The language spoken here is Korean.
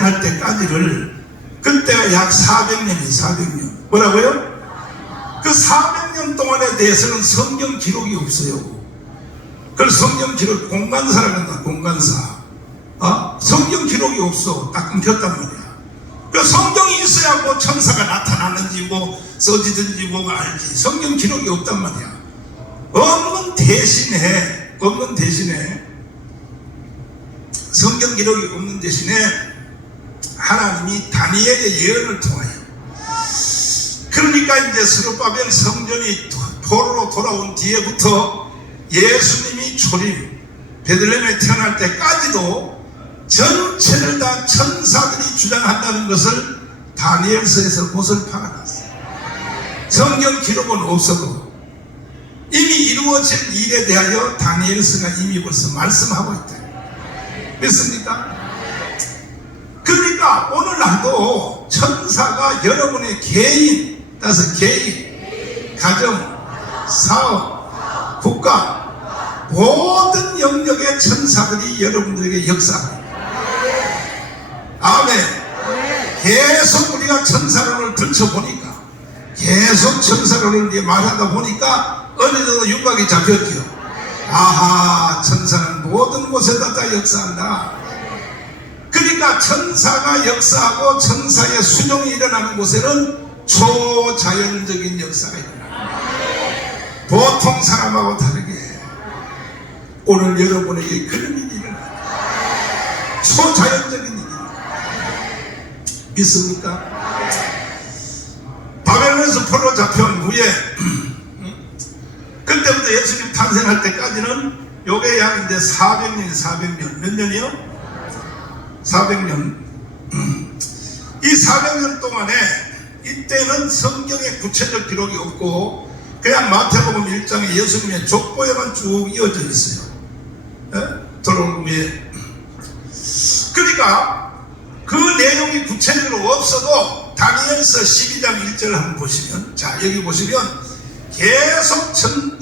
탄생할 때까지를 그때가 약 400년이 400년 뭐라고요? 그 400년 동안에 대해서는 성경 기록이 없어요. 그걸 성경 기록 공간사라고 한다 공간사 어? 성경 기록이 없어 딱 끊겼단 말이야. 그 성경이 있어야 뭐 천사가 나타나는지 뭐 써지든지 뭐가 알지 성경 기록이 없단 말이야. 없는 대신에 없는 대신에 성경 기록이 없는 대신에 하나님이 다니엘의 예언을 통하여 그러니까 이제 스룹바벨 성전이 포로로 돌아온 뒤에부터 예수님이 초림 베들레헴에 태어날 때까지도 전체를 다 천사들이 주장한다는 것을 다니엘서에서 못을 파악했어요. 성경 기록은 없어도 이미 이루어질 일에 대하여 다니엘서가 이미 벌써 말씀하고 있다. 믿습니까? 그러니까 오늘날도 천사가 여러분의 개인, 따서 개인, 가정, 사업, 국가, 모든 영역의 천사들이 여러분들에게 역사합니다. 아멘. 계속 우리가 천사론을 들춰보니까, 계속 천사론을 말하다 보니까 어느 정도 윤곽이 잡혔죠. 아하, 천사는 모든 곳에다 다 역사한다. 그러니까 천사가 역사하고 천사의 수종이 일어나는 곳에는 초자연적인 역사가 일어납니다. 보통 사람하고 다르게 오늘 여러분에게 그런 일이 일어나요. 초자연적인 일이 믿습니까? 바벨론에서 포로 잡혀온 후에 그때부터 예수님 탄생할 때까지는 요게 약 이제 400년, 400년 몇 년이요? 400년. 이 400년 동안에 이때는 성경에 구체적 기록이 없고 그냥 마태복음 1장에 예수님의 족보에만 쭉 이어져 있어요. 예? 들어온 후에. 그러니까 그 내용이 구체적으로 없어도 다니엘서 12장 1절 한번 보시면 자 여기 보시면 계속 천